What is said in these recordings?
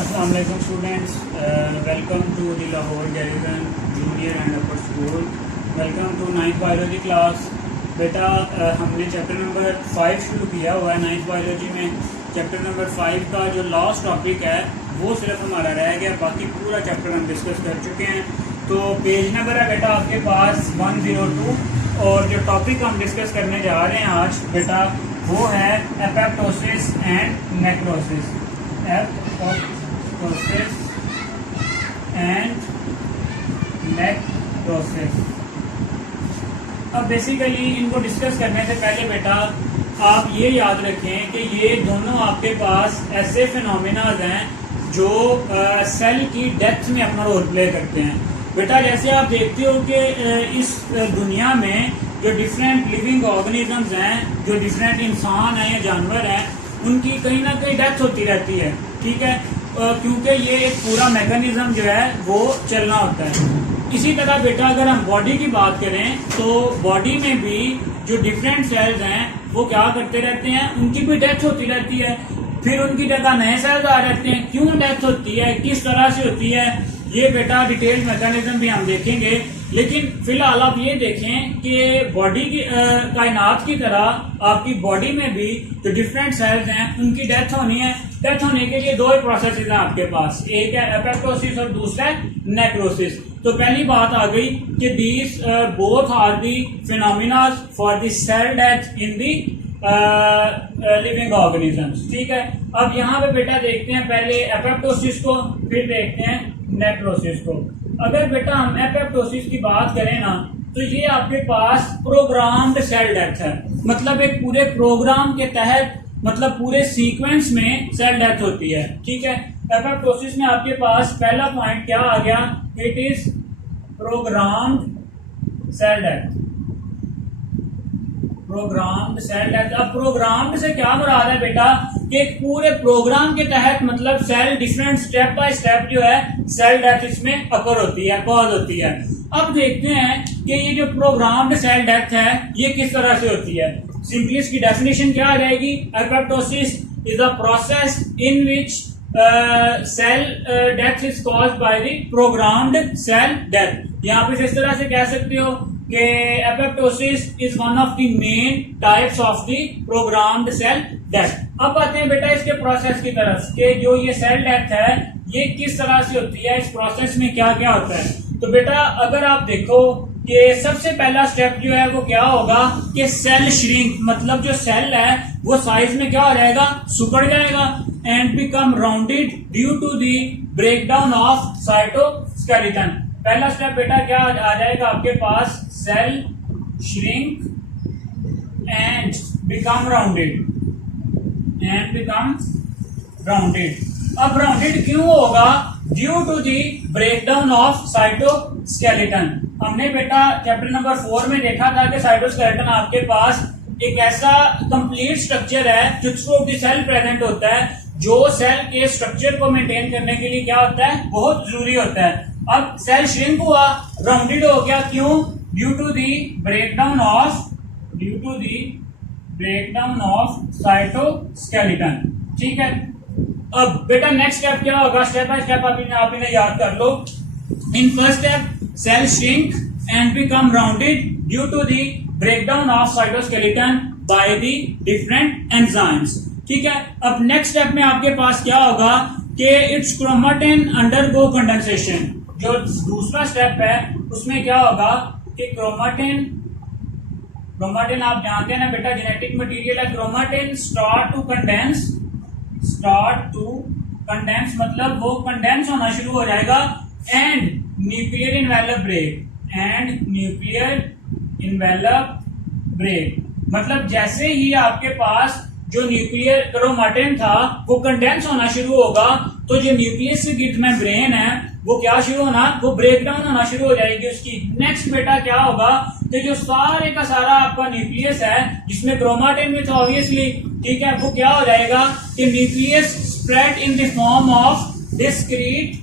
Assalamu alaikum students, welcome to the Lahore Garrison Junior and Upper School. Welcome to 9th biology class. बेटा हमने chapter number 5 शुरू किया हुआ है 9th biology में। चैप्टर नंबर 5 का जो लास्ट टॉपिक है वो सिर्फ हमारा रह गया, बाकी पूरा चैप्टर हम डिस्कस कर चुके हैं। तो पेज नंबर है बेटा आपके पास 102 और जो टॉपिक हम डिस्कस करने जा रहे हैं आज बेटा वो है apoptosis and necrosis. Apoptosis and necrosis. अब बेसिकली इनको डिस्कस करने से पहले बेटा आप ये याद रखें कि ये दोनों आपके पास ऐसे फिनोमिनाज हैं जो सेल की डेथ में अपना रोल प्ले करते हैं। बेटा जैसे आप देखते हो कि इस दुनिया में जो डिफरेंट लिविंग ऑर्गेनिजम्स हैं, जो डिफरेंट इंसान हैं या जानवर हैं, उनकी कहीं ना कहीं डेथ होती रहती है, ठीक है, क्योंकि ये एक पूरा मैकेनिज्म जो है वो चलना होता है। इसी तरह बेटा अगर हम बॉडी की बात करें तो बॉडी में भी जो डिफरेंट सेल्स हैं वो क्या करते रहते हैं, उनकी भी डेथ होती रहती है, फिर उनकी जगह नए सेल्स आ जाते हैं। क्यों डेथ होती है, किस तरह से होती है, ये बेटा डिटेल मैकेनिज्म भी हम देखेंगे। लेकिन फिलहाल आप ये देखें कि बॉडी की कायनात की तरह आपकी बॉडी में भी जो डिफरेंट सेल्स हैं उनकी डेथ होनी है। डेथ होने के लिए दो ही प्रोसेस हैं आपके पास, एक है एपोप्टोसिस और दूसरा है नेक्रोसिस। तो पहली बात आ गई कि these both are the phenomena for the cell death in the living organisms, ठीक है। अब यहाँ पे बेटा देखते हैं पहले एपोप्टोसिस को, फिर देखते हैं नेक्रोसिस को। अगर बेटा हम एपोप्टोसिस की बात करें ना तो ये आपके पास प्रोग्राम्ड सेल डेथ है, मतलब एक पूरे प्रोग्राम के तहत, मतलब पूरे सीक्वेंस में सेल डेथ होती है, ठीक है। एपोप्टोसिस में आपके पास पहला पॉइंट क्या आ गया, it is programmed cell death. Programmed cell death. अब प्रोग्राम्ड से क्या मुराद है बेटा कि एक पूरे प्रोग्राम के तहत, मतलब cell different step by step जो है सेल डेथ इसमें अकर होती है, कॉज होती है। अब देखते हैं कि ये जो प्रोग्राम्ड सेल डेथ है ये किस तरह से होती है। सिंपली इसकी डेफिनेशन क्या आ जाएगी, apoptosis is a process in which cell death is caused by the programmed cell death. यहाँ पे इस तरह से कह सकते हो कि apoptosis is one of the main types of the programmed cell death. अब आते हैं बेटा इसके प्रोसेस की तरफ कि जो ये सेल डेथ है ये किस तरह से होती है, इस प्रोसेस में क्या क्या होता है। तो बेटा अगर आप देखो कि सबसे पहला स्टेप जो है वो क्या होगा कि सेल श्रिंक, मतलब जो सेल है वो साइज में क्या हो जाएगा, सुकड़ जाएगा and become rounded due to the breakdown of cytoskeleton. पहला स्टेप बेटा क्या आ जाएगा आपके पास, cell shrink and become rounded, and become rounded. अब राउंडेड क्यों होगा, due to the breakdown of cytoskeleton. हमने बेटा चैप्टर नंबर 4 में देखा था कि साइटोस्केलेटन आपके पास एक ऐसा कंप्लीट स्ट्रक्चर है जिसको सेल प्रेजेंट होता है, जो सेल के स्ट्रक्चर को मेंटेन करने के लिए क्या होता है, बहुत जरूरी होता है। अब सेल श्रिंक हुआ, राउंडेड हो गया, क्यों, due to the breakdown of cytoskeleton, ठीक है। अब बेटा नेक्स्ट स्टेप क्या होगा, स्टेप बाय स्टेप आप इन्हें याद कर लो। In first step cell shrink and become rounded due to the breakdown of cytoskeleton by the different enzymes, ठीक है। अब नेक्स्ट स्टेप में आपके पास क्या होगा कि इट्स क्रोमेटिन अंडरगो कंडेंसेशन। जो दूसरा स्टेप है उसमें क्या होगा कि क्रोमेटिन आप जानते हैं ना बेटा, जेनेटिक मटेरियल है। क्रोमेटिन स्टार्ट टू कंडेंस, मतलब वो कंडेंस होना शुरू हो जाएगा एंड न्यूक्लियर इन्वेलप ब्रेक, मतलब जैसे ही आपके पास जो न्यूक्लियर क्रोमेटिन था वो कंडेंस होना शुरू होगा तो जो न्यूक्लियस से गिर्द मेम्ब्रेन है वो क्या शुरू होना, वो ब्रेक डाउन होना शुरू हो जाएगी उसकी। नेक्स्ट बेटा क्या होगा कि जो सारे का सारा आपका न्यूक्लियस है जिसमें क्रोमेटिन भी था ऑब्वियसली, ठीक है, वो क्या हो जाएगा कि nucleus spread in the form of discrete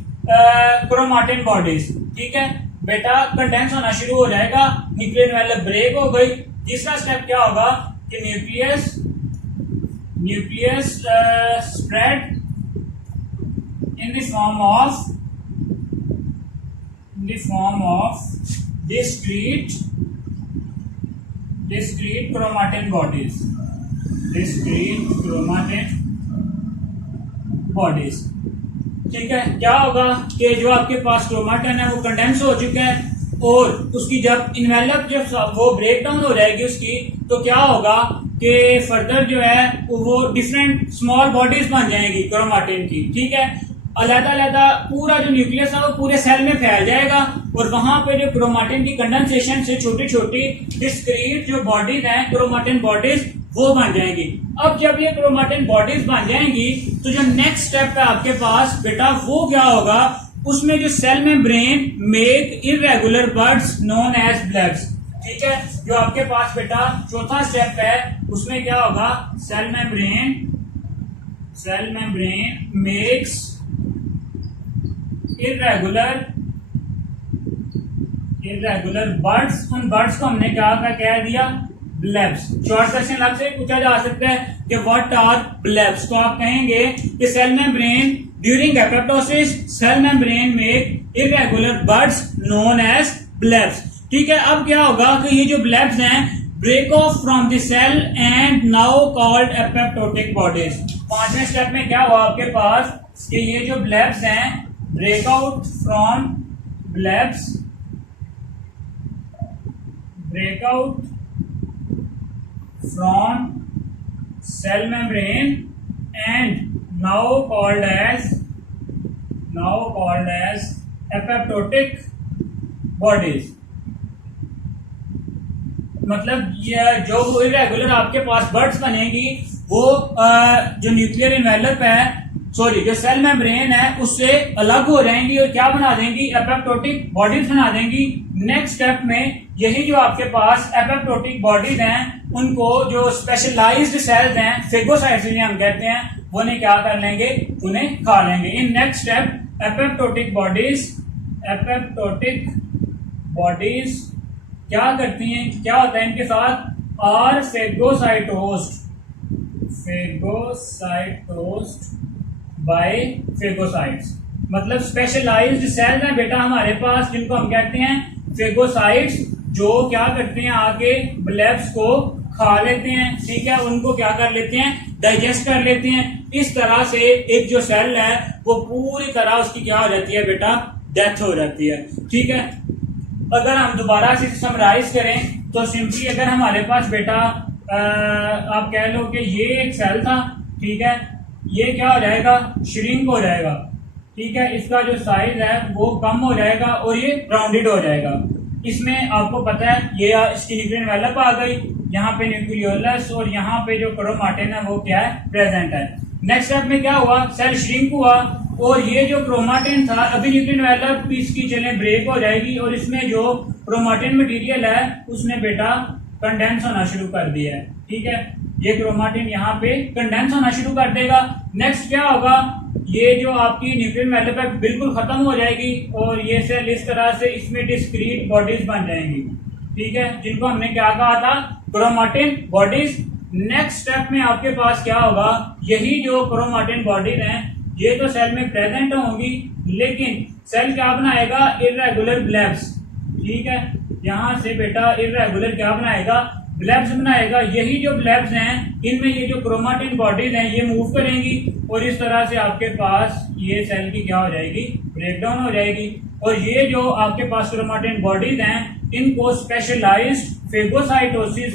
chromatin bodies, ठीक है। बेटा कंडेंस होना शुरू हो जाएगा, न्यूक्लियर इन्वेलप ब्रेक हो गई। तीसरा स्टेप क्या होगा कि nucleus spread in the form of discrete chromatin bodies. ठीक है, क्या होगा कि जो आपके पास क्रोमाटिन है वो कंडेंस हो चुका है और उसकी जब इन्वेलप जब वो ब्रेक डाउन हो जाएगी उसकी, तो क्या होगा कि फर्दर जो है वो डिफरेंट स्मॉल बॉडीज बन जाएंगी क्रोमाटिन की। ठीक है, अलग-अलग पूरा जो न्यूक्लियस है वो पूरे सेल में फैल जाएगा और वहां पे जो क्रोमाटिन की कंडेंसेशन से छोटी छोटी डिस्क्रीट जो बॉडीज हैं क्रोमाटिन बॉडीज वो बन जाएंगी। अब जब ये क्रोमाटिन बॉडीज बन जाएंगी तो जो नेक्स्ट स्टेप है आपके पास बेटा वो क्या होगा, उसमें जो cell membrane make irregular buds known as blebs. ठीक है, जो आपके पास बेटा चौथा स्टेप है उसमें क्या होगा, cell membrane makes irregular blebs. उन बर्ड्स को हमने क्या कह दिया, ब्लेब्स। शॉर्ट क्वेश्चन आपसे पूछा जा सकता है कि व्हाट आर ब्लेब्स, तो आप कहेंगे कि cell membrane during apoptosis cell membrane make irregular birds known as blebs. ठीक है, अब क्या होगा कि ये जो ब्लेब्स हैं break off from the cell and now called apoptotic bodies. पांचवें स्टेप में क्या हुआ आपके पास कि ये जो ब्लेब्स हैं break out from cell membrane and now called as apoptotic bodies। मतलब ये जो इरेगुलर आपके पास बर्ड्स बनेगी वो जो न्यूक्लियर इन्वेलप है जो सेल मेम्ब्रेन है उससे अलग हो जाएंगी और क्या बना देंगी, एपोप्टोटिक बॉडीज बना देंगी। नेक्स्ट स्टेप में यही जो आपके पास एपोप्टोटिक बॉडीज हैं उनको जो स्पेशलाइज्ड सेल्स हैं फेगोसाइट्स जिन्हें हम कहते हैं वो ने क्या कर लेंगे, उन्हें खा लेंगे। In next step apoptotic bodies क्या करती हैं, क्या होता है इनके साथ, आर फेगोसाइटोस्ट बाय फेगोसाइट्स। मतलब स्पेशलाइज्ड सेल्स हैं बेटा हमारे पास जिनको हम कहते हैं फेगोसाइट्स, जो क्या करते हैं आके ब्लेब्स को खा लेते हैं। ठीक है, उनको क्या कर लेते हैं, डाइजेस्ट कर लेते हैं। इस तरह से एक जो सेल है वो पूरी तरह उसकी क्या हो जाती है बेटा, डेथ हो जाती है। ठीक है, अगर हम दोबारा से समराइज करें तो सिंपली अगर हमारे पास बेटा आप कह लो कि ये एक सेल था, ठीक है, ये क्या हो जाएगा, श्रिंक हो जाएगा। ठीक है, इसका जो साइज है वो कम हो जाएगा और ये राउंडेड हो जाएगा। इसमें आपको पता है ये इसकी न्यूक्लियर इन्वेलप आ गई, यहाँ पे न्यूक्लियोलस और यहाँ पे जो क्रोमाटिन है वो क्या है, प्रेजेंट है। नेक्स्ट स्टेप में क्या हुआ, सेल श्रिंक हुआ और ये जो क्रोमाटिन था अभी न्यूक्लियर इन्वेलप इसकी चले ब्रेक हो जाएगी और इसमें जो क्रोमाटिन मटेरियल है उसने बेटा कंडेंस होना शुरू कर दिया है। ठीक है, ये क्रोमाटिन यहाँ पे कंडेंस होना शुरू कर देगा। नेक्स्ट क्या होगा, ये जो आपकी न्यूक्लियर इन्वेलप है बिल्कुल खत्म हो जाएगी और ये सेल इस तरह से इसमें डिस्क्रीट बॉडीज बन जाएंगी। ठीक है, जिनको हमने क्या कहा था, क्रोमाटिन बॉडीज। नेक्स्ट स्टेप में आपके पास क्या होगा, यही जो क्रोमाटिन बॉडीज हैं ये तो सेल में प्रेजेंट होंगी लेकिन सेल क्या बनाएगा, इर्रेगुलर ब्लेब्स। ठीक है, यहां से बेटा इर्रेगुलर क्या बनाएगा, ब्लेब्स बनाएगा। यही जो ब्लेब्स हैं इनमें ये जो क्रोमाटिन बॉडीज हैं ये मूव करेंगी और इस तरह से आपके पास ये सेल की क्या हो जाएगी, ब्रेकडाउन हो जाएगी। और ये जो आपके पास क्रोमाटिन बॉडीज हैं इनको स्पेशलाइज्ड फेगोसाइटोसिस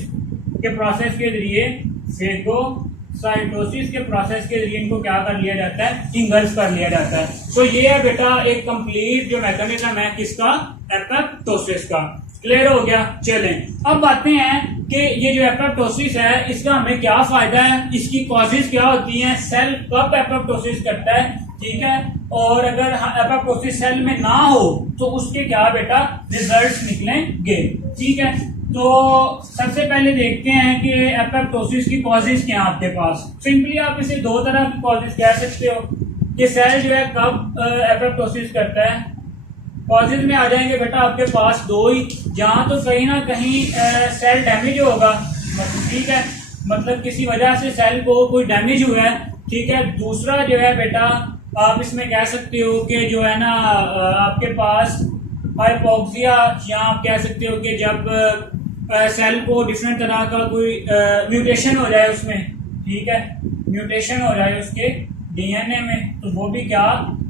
के प्रोसेस के जरिए इनको क्या कर लिया जाता है, इंगल्फ कर लिया जाता है। तो ये है बेटा एक कंप्लीट जो मैकेनिज्म है किसका, एपोप्टोसिस का। क्लियर हो गया। चलें अब बातें हैं कि ये जो एपोप्टोसिस है इसका हमें क्या फायदा है, इसकी कॉजेज क्या होती हैं, सेल कब एपोप्टोसिस करता है। ठीक है, और अगर एपोप्टोसिस सेल में ना हो तो उसके क्या बेटा रिजल्ट्स निकलेंगे। ठीक है, तो सबसे पहले देखते हैं कि एपोप्टोसिस की कॉजेज क्या है आपके पास। सिंपली आप इसे दो तरह की कॉजेज कह सकते हो कि सेल जो है कब एपोप्टोसिस करता है। कॉजेज में आ जाएंगे बेटा आपके पास दो ही, जहां तो कहीं ना कहीं सेल डैमेज होगा, ठीक है, मतलब किसी वजह से सेल को कोई डैमेज हुआ है। ठीक है, दूसरा जो है बेटा आप इसमें कह सकते हो कि जो है ना आपके पास हाइपोक्सिया, या आप कह सकते हो कि जब सेल को डिफरेंट तरह का कोई म्यूटेशन हो जाए उसमें, ठीक है, म्यूटेशन हो जाए उसके डीएनए में, तो वो भी क्या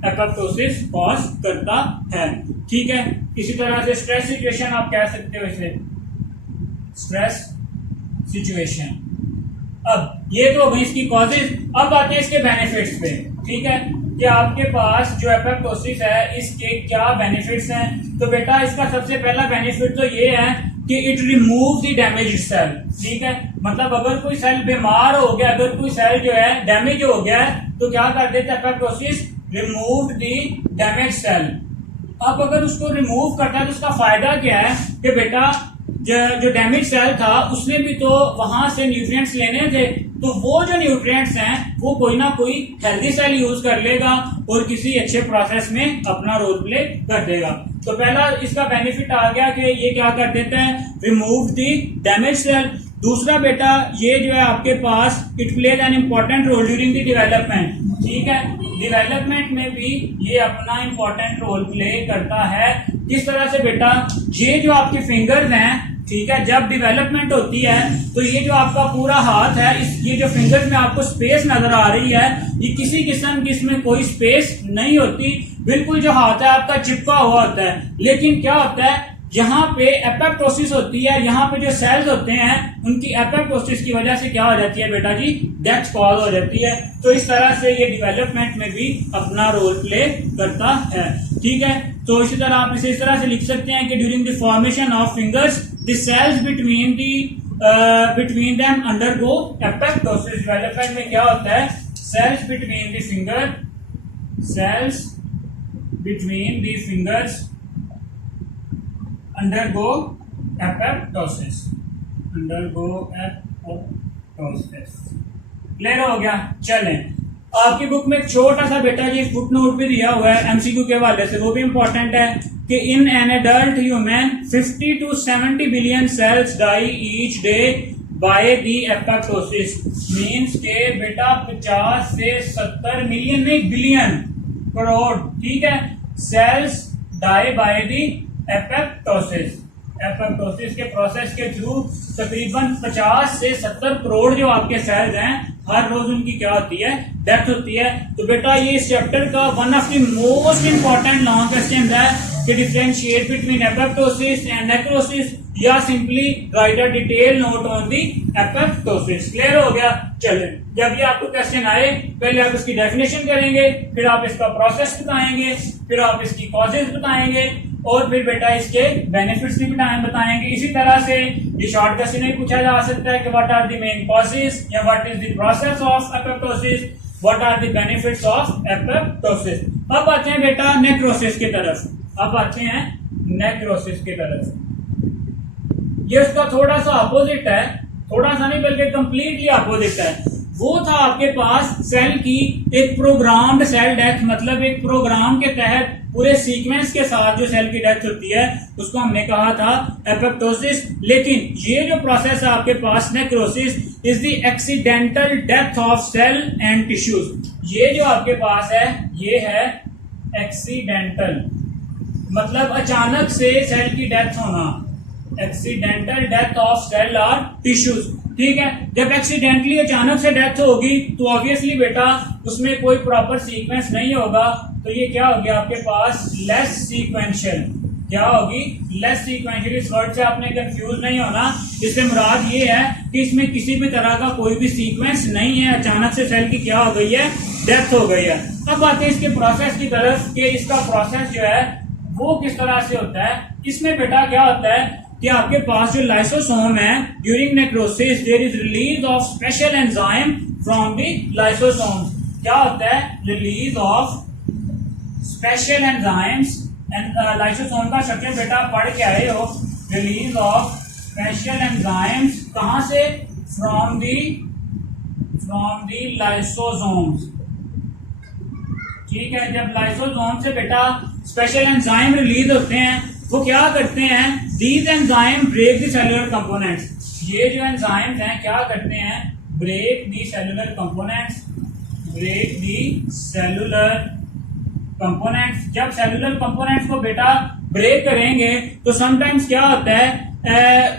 एपोप्टोसिस कॉज करता है, ठीक है। इसी तरह से स्ट्रेस सिचुएशन आप कह सकते हो इसे, स्ट्रेस सिचुएशन। अब ये तो हो गई इसकी कॉजेज। अब आते हैं इसके बेनिफिट्स पे, ठीक है, कि आपके पास जो एपोप्टोसिस है इसके क्या बेनिफिट्स हैं। तो बेटा इसका सबसे पहला बेनिफिट तो ये है कि it remove the damage cell, ठीक है। मतलब अगर कोई सेल बीमार हो गया, अगर कोई सेल जो है डैमेज हो गया है, तो क्या कर देता है apoptosis, remove the damage cell. अब अगर उसको रिमूव करता है तो उसका फायदा क्या है कि बेटा जो डैमेज सेल था उसने भी तो वहां से न्यूट्रिएंट्स लेने थे, तो वो जो न्यूट्रिएंट्स हैं वो कोई ना कोई हेल्दी सेल यूज कर लेगा और किसी अच्छे प्रोसेस में अपना रोल प्ले कर देगा। तो पहला इसका बेनिफिट आ गया कि ये क्या कर देते हैं, रिमूव द डैमेज सेल। दूसरा बेटा ये जो है आपके पास it plays an important role during the development, ठीक है। डेवलपमेंट में भी ये अपना इंपॉर्टेंट रोल प्ले करता है। किस तरह से बेटा, ये जो आपके फिंगर्स हैं, ठीक है, जब डेवलपमेंट होती है तो ये जो आपका पूरा हाथ है, ये जो फिंगर्स में आपको स्पेस नजर आ रही है, ये किसी किस्म की इसमें कोई स्पेस नहीं होती, बिल्कुल जो हाथ है आपका चिपका हुआ होता है। लेकिन क्या होता है, यहाँ पे एपोप्टोसिस होती है, यहाँ पे जो सेल्स होते हैं उनकी एपोप्टोसिस की वजह से क्या हो जाती है बेटा जी, डेथ कॉज हो जाती है। तो इस तरह से ये डेवलपमेंट में भी अपना रोल प्ले करता है, ठीक है। तो इसी तरह आप इसे इस तरह से लिख सकते हैं कि during the formation of fingers the cells between them undergo apoptosis. Development में क्या होता है, cells between the fingers undergo apoptosis। Clear हो गया। चलें, आपकी बुक में एक छोटा सा बेटा जी फुटनोट भी दिया हुआ है एमसीक्यू के हवाले से, वो भी इंपॉर्टेंट है कि in an adult human 50 to 70 billion cells die each day by the apoptosis. Means के बेटा 50 से 70 मिलियन नहीं, बिलियन, करोड़, ठीक है, cells die by the apoptosis. Apoptosis के प्रोसेस के थ्रू तकरीबन 50 से 70 करोड़ जो आपके सेल्स हैं, हर रोज उनकी क्या होती है, डेथ होती है। तो बेटा ये इस चैप्टर का one of the most important long question है कि differentiate between apoptosis and necrosis, या simply write a detail note on the apoptosis. Clear हो गया। चलें, जब ये आपको क्वेश्चन आए, पहले आप इसकी डेफिनेशन करेंगे, फिर आप इसका प्रोसेस बताएंगे, फिर आप इसकी कॉजेज बताएंगे, और फिर बेटा इसके बेनिफिट्स भी बताएंगे। इसी तरह से ये शॉर्ट क्वेश्चन में पूछा जा सकता है कि what are the main causes, या what is the process of apoptosis, what are the benefits of apoptosis. अब आते हैं बेटा नेक्रोसिस की तरफ, अब आते हैं नेक्रोसिस की तरफ। ये उसका थोड़ा सा अपोजिट है, थोड़ा सा नहीं बल्कि कंप्लीटली अपोजिट है। वो था आपके पास सेल की एक प्रोग्राम्ड सेल डेथ, मतलब एक प्रोग्राम के तहत पूरे सीक्वेंस के साथ जो सेल की डेथ होती है उसको हमने कहा था एपोप्टोसिस। लेकिन ये जो प्रोसेस है आपके पास necrosis is the accidental death of cell and tissues. ये जो आपके पास है ये है एक्सीडेंटल, मतलब अचानक से सेल की डेथ होना, एक्सीडेंटल डेथ ऑफ सेल और टिश्यूज, ठीक है। जब एक्सीडेंटली अचानक से डेथ होगी तो ऑब्वियसली बेटा उसमें कोई प्रॉपर सीक्वेंस नहीं होगा, तो ये क्या हो गया आपके पास, लेस सीक्वेंशियल। क्या होगी, लेस सीक्वेंशियल। इस वर्ड से आपने कंफ्यूज नहीं होना, इससे मुराद ये है कि इसमें किसी भी तरह का कोई भी सीक्वेंस नहीं है, अचानक से सेल की क्या हो गई है, डेथ हो गई है। अब आते हैं इसके प्रोसेस की तरफ कि इसका प्रोसेस जो है वो किस तरह से होता है। इसमें बेटा क्या होता है कि आपके पास जो लाइसोसोम है, during necrosis there is release of special enzyme from the lysosome. क्या होता है, release of special enzymes, lysosome का स्ट्रक्चर बेटा पढ़ के आए हो, रिलीज ऑफ स्पेशल एंजाइम्स कहां से, फ्रॉम द लाइसोसोम्स, ठीक है। जब लाइसोसोम से बेटा स्पेशल एंजाइम रिलीज होते हैं, वो क्या करते हैं, these enzyme break the cellular components. ये जो एंजाइम्स हैं क्या करते हैं, break the cellular components, break the cellular components. जब सेलुलर कंपोनेंट्स को बेटा ब्रेक करेंगे तो समटाइम्स क्या होता है,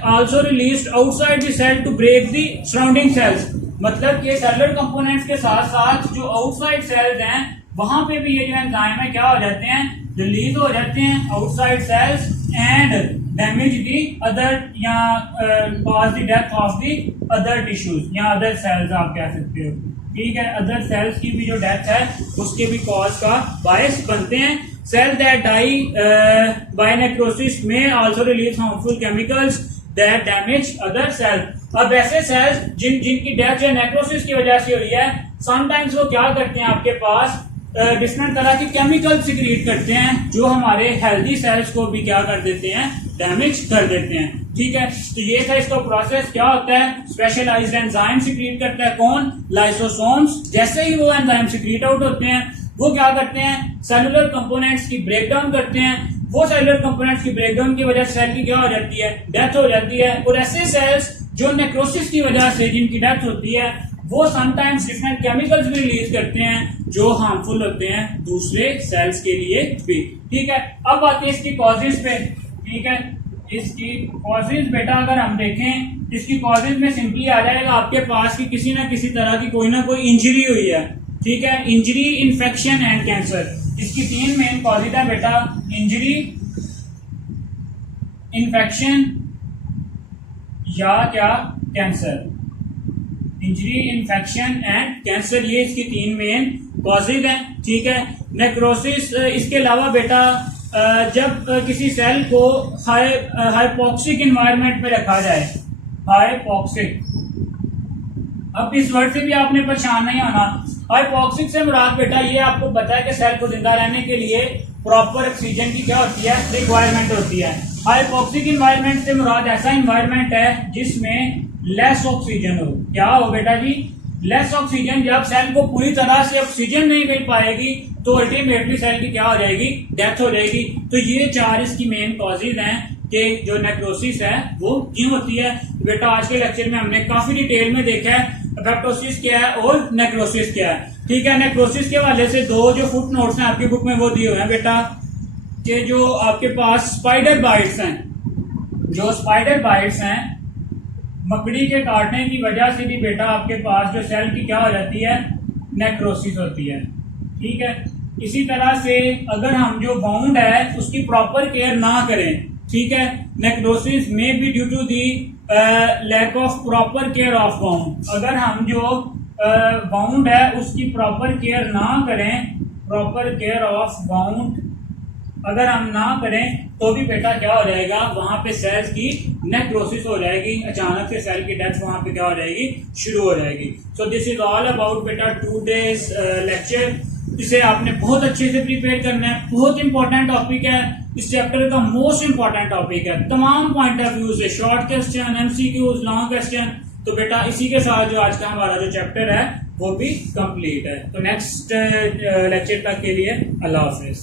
also released outside the cell to break the surrounding cells. मतलब कि सेलुलर कंपोनेंट्स के साथ साथ जो आउटसाइड सेल्स हैं वहां पे भी ये जो एंजाइम है क्या हो जाते हैं, रिलीज हो जाते हैं outside cells and damage the other या cause the death of the other tissues या अदर सेल्स आप कह सकते हो। ठीक है, अदर सेल्स की भी जो डेथ है उसके भी कॉज का बायस बनते हैं। Cell that die by necrosis में also release harmful chemicals that damage other cell. अब ऐसे सेल्स जिनकी डेथ जो नेक्रोसिस की वजह से हुई है, समटाइम्स वो क्या करते हैं, आपके पास डिफरेंट तरह के केमिकल सिक्रीट करते हैं जो हमारे हेल्दी सेल्स को भी क्या कर देते हैं, डैमेज कर देते हैं। ठीक है, तो ये था इसका प्रोसेस। क्या होता है, स्पेशलाइज्ड एंजाइम सिक्रीट करता है, कौन, लाइसोसोम्स। जैसे ही वो एंजाइम सिक्रीट आउट होते हैं वो क्या करते हैं, सेलुलर कंपोनेंट्स की ब्रेकडाउन करते हैं। वो सेलुलर कंपोनेंट्स की ब्रेकडाउन की वजह से सेल की क्या हो जाती है, डेथ हो जाती है। और ऐसे सेल्स जो नेक्रोसिस की वजह से जिनकी डेथ होती है वो समटाइम्स डिफरेंट केमिकल्स भी रिलीज करते हैं जो हार्मफुल होते हैं दूसरे सेल्स के लिए भी। ठीक है, अब आते हैं इसकी कॉजेज पे। ठीक है, इसकी कॉजेज बेटा अगर हम देखें, इसकी कॉजेज में सिंपली आ जाएगा आपके पास कि किसी ना किसी तरह की कोई ना कोई इंजरी हुई है। ठीक है, इंजरी, इन्फेक्शन एंड कैंसर, इसकी तीन मेन कॉजेज है बेटा, इंजरी, इन्फेक्शन या क्या, cancer. Injury, infection and cancer, ये इसकी तीन मेन कॉजेज हैं। ठीक है, नेक्रोसिस इसके अलावा बेटा जब किसी सेल को हाइपोक्सिक इन्वायरमेंट में रखा जाए, हाइपोक्सिक, अब इस वर्ड से भी आपने परेशान नहीं होना। हाइपोक्सिक से मुराद बेटा ये आपको पता है कि सेल को जिंदा रहने के लिए प्रॉपर ऑक्सीजन की क्या होती है, रिक्वायरमेंट होती है। हाइपोक्सिक इन्वायरमेंट से मुराद ऐसा इन्वायरमेंट है जिसमें लेस ऑक्सीजन हो। क्या हो बेटा जी, लेस ऑक्सीजन। जब सेल को पूरी तरह से ऑक्सीजन नहीं मिल पाएगी तो अल्टीमेटली सेल की क्या हो जाएगी, डेथ हो जाएगी। तो ये चार इसकी मेन कॉजेज हैं कि जो नेक्रोसिस है वो क्यों होती है। बेटा आज के लेक्चर में हमने काफी डिटेल में देखा है एपोप्टोसिस क्या है और नेक्रोसिस क्या है। ठीक है, नेक्रोसिस के हवाले से दो जो फुट नोट्स हैं आपकी बुक में वो दिए हुए हैं बेटा, कि जो आपके पास स्पाइडर बाइट्स हैं, जो स्पाइडर बाइट्स हैं मकड़ी के काटने की वजह से भी बेटा आपके पास जो सेल की क्या हो जाती है, नेक्रोसिस होती है। ठीक है, इसी तरह से अगर हम जो बाउंड है उसकी प्रॉपर केयर ना करें, ठीक है, नेक्रोसिस में be due to the lack of proper care of bound. अगर हम जो बाउंड है उसकी प्रॉपर केयर ना करें, प्रॉपर केयर ऑफ बाउंड अगर हम ना करें तो भी बेटा क्या हो जाएगा, वहां पे सेल्स की नेक्रोसिस हो जाएगी, अचानक से सेल की डेथ वहां पे क्या हो जाएगी, शुरू हो जाएगी। So this is all about बेटा 2 days लेक्चर। इसे आपने बहुत अच्छे से प्रिपेयर करना है, बहुत इंपॉर्टेंट टॉपिक है, इस चैप्टर का मोस्ट इंपॉर्टेंट टॉपिक है तमाम पॉइंट ऑफ व्यू से, short question, MCQs, long question. तो बेटा इसी के साथ जो आज का हमारा जो चैप्टर है वो भी कंप्लीट है। तो नेक्स्ट लेक्चर तक के लिए अल्लाह हाफिज।